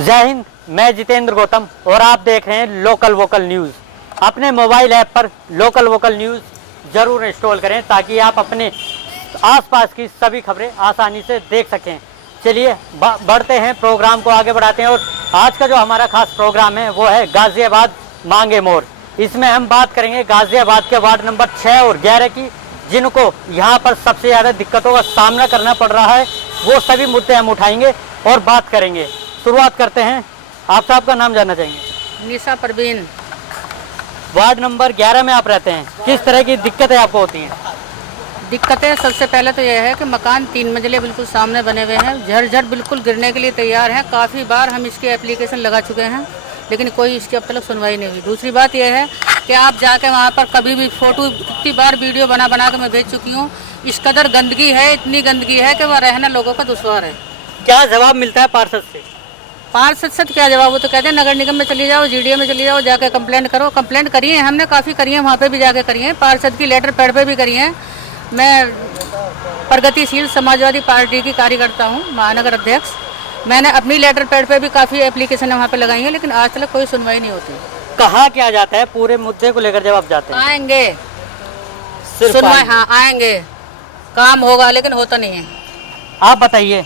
जय हिंद, मैं जितेंद्र गौतम और आप देख रहे हैं लोकल वोकल न्यूज़। अपने मोबाइल ऐप पर लोकल वोकल न्यूज़ जरूर इंस्टॉल करें ताकि आप अपने आसपास की सभी खबरें आसानी से देख सकें। चलिए बढ़ते हैं, प्रोग्राम को आगे बढ़ाते हैं। और आज का जो हमारा खास प्रोग्राम है वो है गाजियाबाद मांगे मोर। इसमें हम बात करेंगे गाजियाबाद के वार्ड नंबर 6 और 11 की, जिनको यहाँ पर सबसे ज़्यादा दिक्कतों का सामना करना पड़ रहा है। वो सभी मुद्दे हम उठाएंगे और बात करेंगे। शुरुआत करते हैं, आप साहब का नाम जानना चाहेंगे? निशा परवीन। वार्ड नंबर 11 में आप रहते हैं, किस तरह की दिक्कतें आपको होती हैं? दिक्कतें सबसे पहले तो यह है कि मकान 3 मंजिले बिल्कुल सामने बने हुए हैं, झर बिल्कुल गिरने के लिए तैयार हैं। काफ़ी बार हम इसकी एप्लीकेशन लगा चुके हैं लेकिन कोई इसकी अब तक सुनवाई नहीं हुई। दूसरी बात यह है कि आप जाके वहाँ पर कभी भी फ़ोटो, कितनी बार वीडियो बना के मैं भेज चुकी हूँ। इस कदर गंदगी है, इतनी गंदगी है कि वह रहना लोगों का दुश्वार है। क्या जवाब मिलता है पार्षद से? पार्षद से क्या जवाब? वो तो कहते हैं नगर निगम में चली जाओ, जीडीए में चली जाओ, जाके कंप्लेंट करो। कंप्लेंट करी है हमने, काफ़ी करी है, वहाँ पे भी जाके करी है। पार्षद की लेटर पैड पे भी करी है। मैं प्रगतिशील समाजवादी पार्टी की कार्यकर्ता हूँ, महानगर अध्यक्ष। मैंने अपनी लेटर पैड पे भी काफ़ी एप्लीकेशन वहाँ पे लगाई है लेकिन आज तक कोई सुनवाई नहीं होती। कहा क्या जाता है पूरे मुद्दे को लेकर जब आप जाते हैं? आएंगे सुनवाई, हाँ आएंगे, काम होगा, लेकिन होता नहीं है। आप बताइए,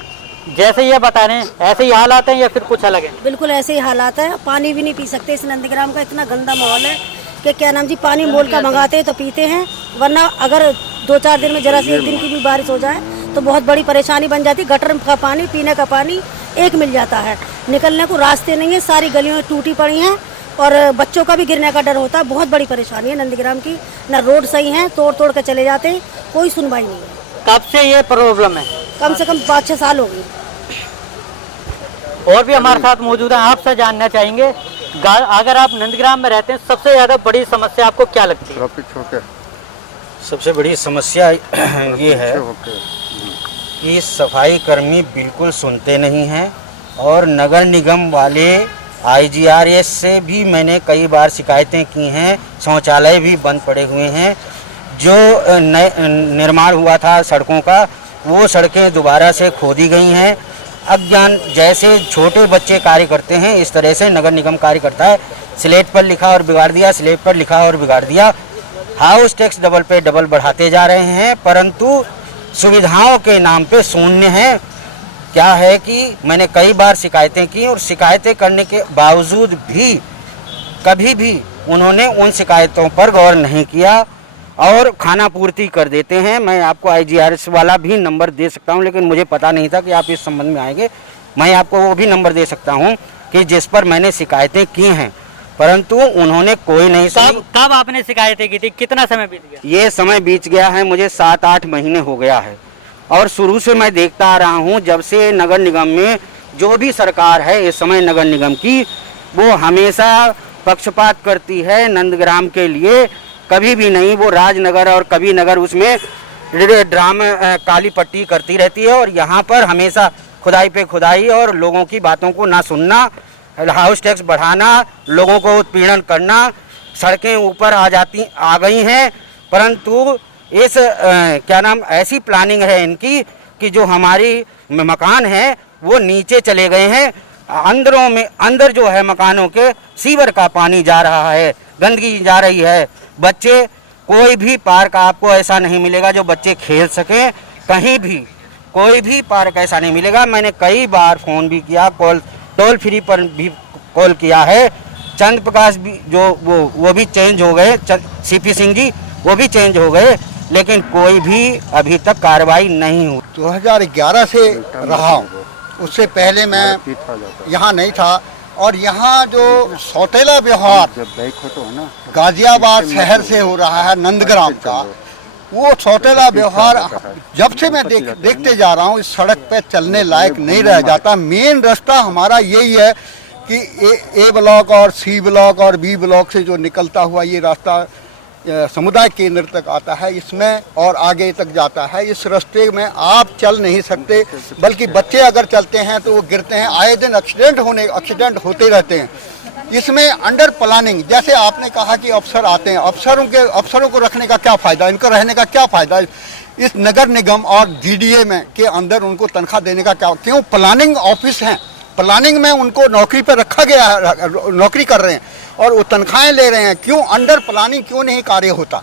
जैसे ये बता रहे हैं ऐसे ही हालात हैं या फिर कुछ अलग है? बिल्कुल ऐसे ही हालात है। पानी भी नहीं पी सकते इस नंदीग्राम का, इतना गंदा माहौल है कि क्या नाम जी, पानी मोल का मंगाते हैं तो पीते हैं, वरना अगर 2-4 दिन में जरा सी एक दिन की भी बारिश हो जाए तो बहुत बड़ी परेशानी बन जाती। गटर का पानी, पीने का पानी एक मिल जाता है, निकलने को रास्ते नहीं है, सारी गलियों टूटी पड़ी हैं और बच्चों का भी गिरने का डर होता है। बहुत बड़ी परेशानी है नंदीग्राम की, ना रोड सही है, तोड़ के चले जाते हैं, कोई सुनवाई नहीं है। कब से ये प्रॉब्लम है? कम से कम 5-6 साल हो गई। और भी हमारे साथ मौजूद हैं, आपसे जानना चाहेंगे अगर आप नंदग्राम में रहते हैं सबसे ज्यादा बड़ी समस्या आपको क्या लगती है? सबसे बड़ी समस्या ये है कि सफाई कर्मी बिल्कुल सुनते नहीं हैं और नगर निगम वाले IGRS से भी मैंने कई बार शिकायतें की हैं। शौचालय भी बंद पड़े हुए हैं। जो निर्माण हुआ था सड़कों का, वो सड़कें दोबारा से खोदी गई हैं। अज्ञान जैसे छोटे बच्चे कार्य करते हैं, इस तरह से नगर निगम कार्य करता है। स्लेट पर लिखा और बिगाड़ दिया, स्लेट पर लिखा और बिगाड़ दिया। हाउस टैक्स डबल पे डबल बढ़ाते जा रहे हैं, परंतु सुविधाओं के नाम पे शून्य है। क्या है कि मैंने कई बार शिकायतें की और शिकायतें करने के बावजूद भी कभी भी उन्होंने उन शिकायतों पर गौर नहीं किया और खाना पूर्ति कर देते हैं। मैं आपको IGRS वाला भी नंबर दे सकता हूं, लेकिन मुझे पता नहीं था कि आप इस संबंध में आएंगे। मैं आपको वो भी नंबर दे सकता हूं कि जिस पर मैंने शिकायतें की हैं, परंतु उन्होंने कोई नहीं सुनी। कब आपने शिकायतें की थी? कितना समय बीत गया? ये समय बीत गया है, मुझे 7-8 महीने हो गया है और शुरू से मैं देखता आ रहा हूँ। जब से नगर निगम में जो भी सरकार है इस समय नगर निगम की, वो हमेशा पक्षपात करती है नंदग्राम के लिए। कभी भी नहीं, वो राजनगर और कभी नगर उसमें ड्रामा काली पट्टी करती रहती है और यहाँ पर हमेशा खुदाई पे खुदाई और लोगों की बातों को ना सुनना, हाउस टैक्स बढ़ाना, लोगों को उत्पीड़न करना। सड़कें ऊपर आ गई हैं, परंतु इस क्या नाम ऐसी प्लानिंग है इनकी कि जो हमारी मकान है वो नीचे चले गए हैं। अंदर जो है मकानों के सीवर का पानी जा रहा है, गंदगी जा रही है। बच्चे, कोई भी पार्क आपको ऐसा नहीं मिलेगा जो बच्चे खेल सकें। कहीं भी कोई भी पार्क ऐसा नहीं मिलेगा। मैंने कई बार फ़ोन भी किया, टोल फ्री पर भी कॉल किया है। चंद प्रकाश भी जो वो भी चेंज हो गए, CP सिंह जी वो भी चेंज हो गए, लेकिन कोई भी अभी तक कार्रवाई नहीं हुई। 2011 से रहा हूँ, उससे पहले मैं यहाँ नहीं था। और यहाँ जो सौतेला व्यवहार गाजियाबाद शहर से हो रहा है नंदग्राम का, वो सौतेला व्यवहार जब से मैं देखते जा रहा हूँ, इस सड़क पे चलने लायक नहीं रह जाता। मेन रास्ता हमारा यही है कि ए ब्लॉक और C ब्लॉक और B ब्लॉक से जो निकलता हुआ ये रास्ता समुदाय केंद्र तक आता है, इसमें और आगे तक जाता है। इस रास्ते में आप चल नहीं सकते, बल्कि बच्चे अगर चलते हैं तो वो गिरते हैं। आए दिन एक्सीडेंट होते रहते हैं। इसमें अंडर प्लानिंग, जैसे आपने कहा कि अफसर आते हैं, अफसरों को रखने का क्या फ़ायदा, इनको रहने का क्या फ़ायदा? इस नगर निगम और GDA में के अंदर उनको तनख्वाह देने का क्या? क्यों? प्लानिंग ऑफिस हैं, प्लानिंग में उनको नौकरी पर रखा गया है, नौकरी कर रहे हैं और वो तनख्वाहें ले रहे हैं, क्यों अंडर प्लानिंग क्यों नहीं कार्य होता?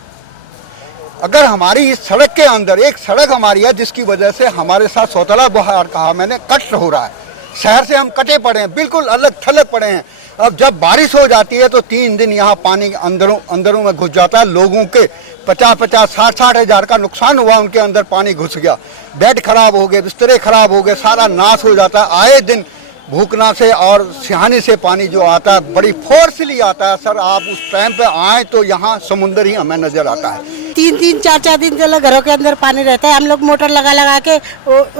अगर हमारी इस सड़क के अंदर एक सड़क हमारी है जिसकी वजह से हमारे साथ सौतेला व्यवहार कहा मैंने कट हो रहा है, शहर से हम कटे पड़े हैं, बिल्कुल अलग थलग पड़े हैं। अब जब बारिश हो जाती है तो 3 दिन यहाँ पानी अंदरों में घुस जाता है। लोगों के 50-50, 60-60 हज़ार का नुकसान हुआ, उनके अंदर पानी घुस गया, बेड खराब हो गए, बिस्तरे खराब हो गए, सारा नाश हो जाता है। आए दिन भूखना से और सिहानी से पानी जो आता है बड़ी फोर्सली आता है। सर आप उस टाइम पे आए तो यहाँ समुंदर ही हमें नजर आता है। 3-3, 4-4 दिन तक घरों के अंदर पानी रहता है। हम लोग मोटर लगा के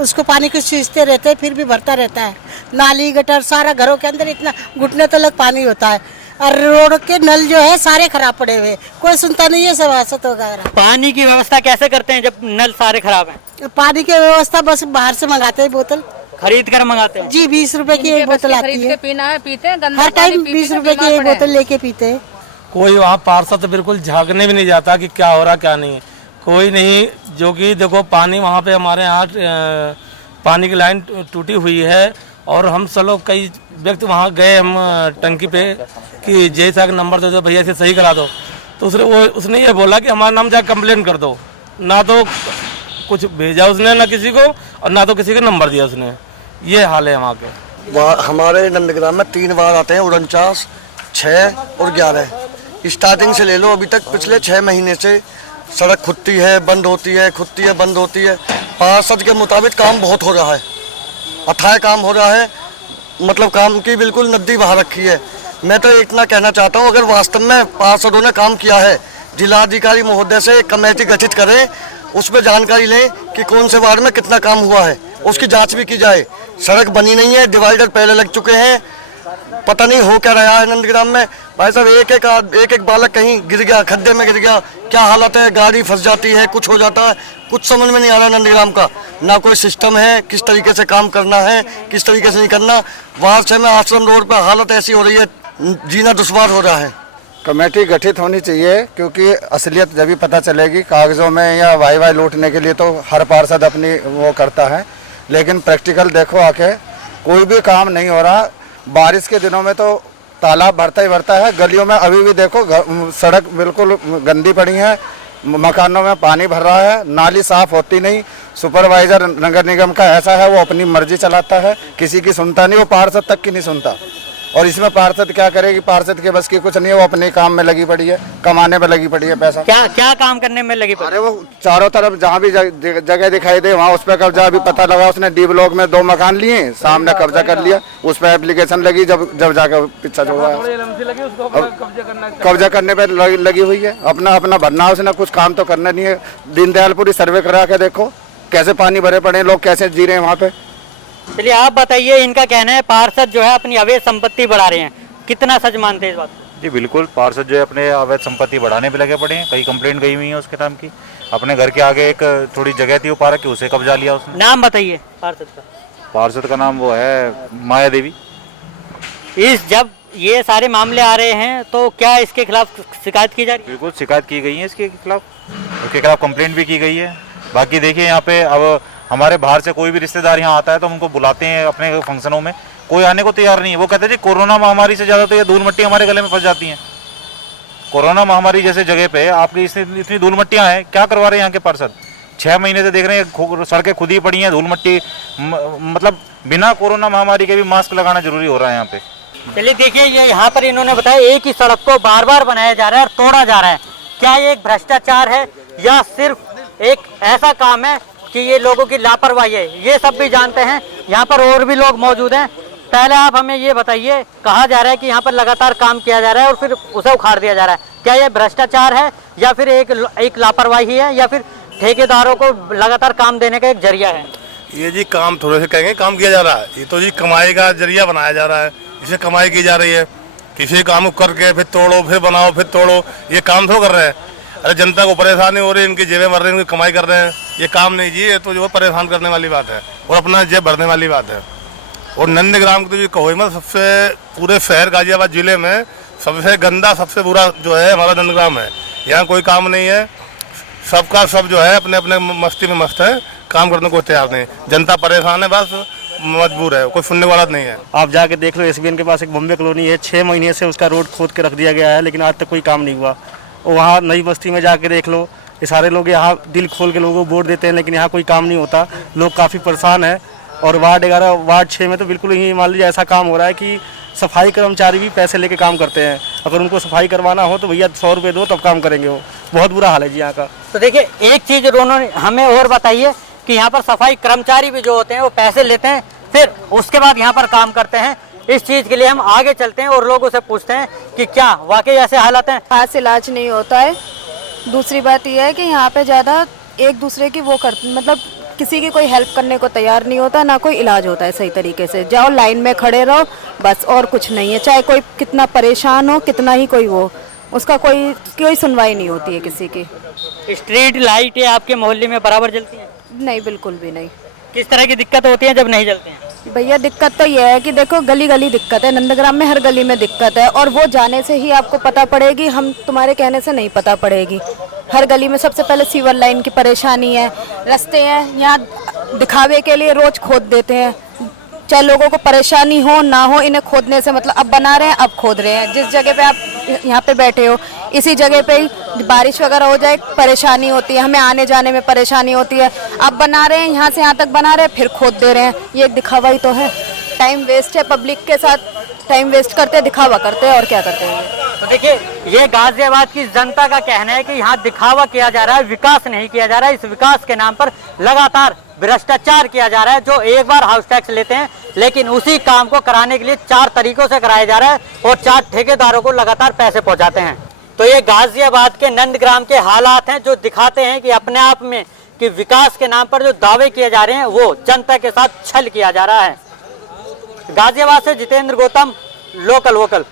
उसको पानी को सींचते रहते हैं, फिर भी भरता रहता है। नाली गटर सारा घरों के अंदर इतना घुटने तक पानी होता है और रोड के नल जो है सारे खराब पड़े हुए, कोई सुनता नहीं है, सब हादसा वगैरह। पानी की व्यवस्था कैसे करते हैं जब नल सारे खराब हैं? पानी की व्यवस्था बस बाहर से मंगाते हैं, बोतल खरीद कर मंगाते हैं। जी 20 रुपए की एक बोतल आती है, पीना है पीते हैं, गंदा हर टाइम 20 रुपए की एक बोतल लेके पीते हैं। कोई वहाँ पार्षद बिल्कुल झांकने भी नहीं जाता कि क्या हो रहा क्या नहीं, कोई नहीं। जो कि देखो पानी वहाँ पे हमारे यहाँ पानी की लाइन टूटी हुई है और हम सब लोग कई व्यक्ति वहाँ गए हम टंकी पे कि जैसा कि नंबर दे दो भैया इसे सही करा दो, तो उसने ये बोला कि हमारा नाम जाकर कंप्लेन कर दो। ना तो कुछ भेजा उसने ना किसी को और ना तो किसी का नंबर दिया उसने। ये हाल है वहाँ के। हमारे नंदग्राम में 3 बार आते हैं, 49, 6 और 11। स्टार्टिंग से ले लो अभी तक पिछले 6 महीने से सड़क खुदती है बंद होती है, खुदती है बंद होती है। पार्षद के मुताबिक काम बहुत हो रहा है, अथाह काम हो रहा है, मतलब काम की बिल्कुल नदी बहा रखी है। मैं तो इतना कहना चाहता हूँ, अगर वास्तव में पार्षदों ने काम किया है, जिलाधिकारी महोदय से एक कमेटी गठित करें, उसमें जानकारी लें कि कौन से वार्ड में कितना काम हुआ है, उसकी जांच भी की जाए। सड़क बनी नहीं है, डिवाइडर पहले लग चुके हैं, पता नहीं हो क्या रहा है नंदग्राम में। भाई साहब एक एक बालक कहीं गिर गया, खड्डे में गिर गया, क्या हालत है, गाड़ी फंस जाती है, कुछ हो जाता है, कुछ समझ में नहीं आ रहा नंदग्राम का। ना कोई सिस्टम है, किस तरीके से काम करना है, किस तरीके से नहीं करना। वार्ड 6 में आश्रम रोड पर हालत ऐसी हो रही है, जीना दुश्वार हो रहा है। कमेटी गठित होनी चाहिए, क्योंकि असलियत जब भी पता चलेगी। कागजों में या वाई लूटने के लिए तो हर पार्षद अपनी वो करता है, लेकिन प्रैक्टिकल देखो आके कोई भी काम नहीं हो रहा। बारिश के दिनों में तो तालाब भरता ही भरता है, गलियों में अभी भी देखो सड़क बिल्कुल गंदी पड़ी है, मकानों में पानी भर रहा है, नाली साफ होती नहीं। सुपरवाइजर नगर निगम का ऐसा है, वो अपनी मर्जी चलाता है, किसी की सुनता नहीं, वो पार्षद तक की नहीं सुनता। और इसमें पार्षद क्या करेगी, पार्षद के बस की कुछ नहीं है, वो अपने काम में लगी पड़ी है, कमाने में लगी पड़ी है पैसा। क्या काम करने में लगी पड़ी? अरे वो चारों तरफ जहाँ भी जगह दिखाई दे वहाँ उस पर कब्जा। अभी पता लगा उसने डी ब्लॉक में 2 मकान लिए, सामने कब्जा कर लिया, उस पर एप्लीकेशन लगी, जब जाकर पिछा जो हुआ कब्जा करने पर लगी हुई है। अपना भरना है उसने, कुछ काम तो करना नहीं है। दीनदयालपुरी सर्वे करा के देखो कैसे पानी भरे पड़े हैं, लोग कैसे जी रहे हैं वहाँ पे। चलिए आप बताइए, इनका कहना है पार्षद जो है अपनी अवैध संपत्ति बढ़ा रहे हैं, कितना सच मानते हैं इस बात? जी बिल्कुल, पार्षद जो है अपने अवैध संपत्ति बढ़ाने पे लगे पड़े हैं। कई कंप्लेंट गई हुई है उसके नाम की। अपने घर के आगे एक थोड़ी जगह थी वो पार्क की, उसे कब्जा लिया उसने। नाम बताइए पार्षद का। पार्षद का नाम वो है माया देवी। जब ये सारे मामले आ रहे हैं तो क्या इसके खिलाफ शिकायत की जा रही है? बिल्कुल शिकायत की गई है इसके खिलाफ कंप्लेंट भी की गई है। बाकी देखिए यहाँ पे अब हमारे बाहर से कोई भी रिश्तेदार यहाँ आता है तो हम उनको बुलाते हैं अपने फंक्शनों में, कोई आने को तैयार नहीं है। वो कहते हैं जी कोरोना महामारी से ज़्यादा तो ये धूल मिट्टी हमारे गले में फंस जाती हैं। कोरोना महामारी जैसे जगह पे आपकी इतनी धूल मिट्टियाँ हैं, क्या करवा रहे हैं यहाँ के पार्षद? 6 महीने से देख रहे हैं सड़कें खुद ही पड़ी हैं, धूल मिट्टी। मतलब बिना कोरोना महामारी के भी मास्क लगाना जरूरी हो रहा है यहाँ पे। चलिए देखिए, ये यहाँ पर इन्होंने बताया एक ही सड़क को बार बार बनाया जा रहा है और तोड़ा जा रहा है। क्या ये एक भ्रष्टाचार है या सिर्फ एक ऐसा काम है कि ये लोगों की लापरवाही है? ये सब भी जानते हैं। यहाँ पर और भी लोग मौजूद हैं। पहले आप हमें ये बताइए, कहा जा रहा है कि यहाँ पर लगातार काम किया जा रहा है और फिर उसे उखाड़ दिया जा रहा है। क्या ये भ्रष्टाचार है या फिर एक लापरवाही है या फिर ठेकेदारों को लगातार काम देने का एक जरिया है? ये जी काम थोड़े से कहेंगे काम किया जा रहा है, ये तो जी कमाई का जरिया बनाया जा रहा है, इसे कमाई की जा रही है। किसी काम को करके फिर तोड़ो, फिर बनाओ, फिर तोड़ो, ये काम तो कर रहे हैं। अरे जनता को परेशानी हो रही है, इनकी जेबें भर रही हैं, इनकी कमाई कर रहे हैं। ये काम नहीं जी, ये तो जो परेशान करने वाली बात है और अपना जेब भरने वाली बात है। और नंदग्राम की तो कोई मत सबसे पूरे शहर गाजियाबाद जिले में सबसे गंदा, सबसे बुरा जो है हमारा नंदग्राम है। यहाँ कोई काम नहीं है, सबका सब जो है अपने अपने मस्ती में मस्त है, काम करने को तैयार नहीं। जनता परेशान है, बस मजबूर है, कोई सुनने वाला नहीं है। आप जाके देख लो, एसबीएन के पास एक बॉम्बे कॉलोनी है, 6 महीने से उसका रोड खोद के रख दिया गया है, लेकिन आज तक कोई काम नहीं हुआ। और वहाँ नई बस्ती में जाके देख लो, ये सारे लोग यहाँ दिल खोल के लोगों को वोट देते हैं, लेकिन यहाँ कोई काम नहीं होता, लोग काफ़ी परेशान हैं। और वार्ड 11 वार्ड 6 में तो बिल्कुल ही मान लीजिए ऐसा काम हो रहा है कि सफाई कर्मचारी भी पैसे लेके काम करते हैं। अगर उनको सफाई करवाना हो तो भैया 100 रुपये दो तब काम करेंगे, वो बहुत बुरा हाल है जी यहाँ का। तो देखिए, एक चीज उन्होंने हमें और बताइए कि यहाँ पर सफाई कर्मचारी भी जो होते हैं वो पैसे लेते हैं, फिर उसके बाद यहाँ पर काम करते हैं। इस चीज के लिए हम आगे चलते हैं और लोगों से पूछते हैं कि क्या वाकई ऐसे हालात हैं। खास इलाज नहीं होता है। दूसरी बात यह है कि यहाँ पे ज़्यादा एक दूसरे की वो करते, मतलब किसी की कोई हेल्प करने को तैयार नहीं होता, ना कोई इलाज होता है सही तरीके से। जाओ लाइन में खड़े रहो बस, और कुछ नहीं है। चाहे कोई कितना परेशान हो, कितना ही कोई वो, उसका कोई सुनवाई नहीं होती है किसी की। स्ट्रीट लाइटें आपके मोहल्ले में बराबर जलती हैं? नहीं, बिल्कुल भी नहीं। किस तरह की दिक्कत होती है जब नहीं जलते हैं? भैया दिक्कत तो यह है कि देखो, गली गली दिक्कत है, नंदग्राम में हर गली में दिक्कत है, और वो जाने से ही आपको पता पड़ेगी, हम तुम्हारे कहने से नहीं पता पड़ेगी। हर गली में सबसे पहले सीवर लाइन की परेशानी है, रास्ते हैं यहाँ दिखावे के लिए रोज खोद देते हैं, चाहे लोगों को परेशानी हो ना हो, इन्हें खोदने से मतलब अब बना रहे हैं, अब खोद रहे हैं। जिस जगह पे आप यहाँ पे बैठे हो, इसी जगह पे ही बारिश वगैरह हो जाए परेशानी होती है, हमें आने जाने में परेशानी होती है। अब बना रहे हैं, यहाँ से यहाँ तक बना रहे हैं, फिर खोद दे रहे हैं, ये एक दिखावा ही तो है। टाइम वेस्ट है, पब्लिक के साथ टाइम वेस्ट करते हैं, दिखावा करते हैं, और क्या करते हैं। तो देखिए, ये गाजियाबाद की जनता का कहना है कि यहाँ दिखावा किया जा रहा है, विकास नहीं किया जा रहा है। इस विकास के नाम पर लगातार भ्रष्टाचार किया जा रहा है। जो एक बार हाउस टैक्स लेते हैं, लेकिन उसी काम को कराने के लिए 4 तरीकों से कराया जा रहा है और 4 ठेकेदारों को लगातार पैसे पहुंचाते हैं। तो ये गाजियाबाद के नंदग्राम के हालात हैं, जो दिखाते हैं कि अपने आप में कि विकास के नाम पर जो दावे किए जा रहे हैं वो जनता के साथ छल किया जा रहा है। गाजियाबाद से जितेंद्र गौतम, लोकल वोकल।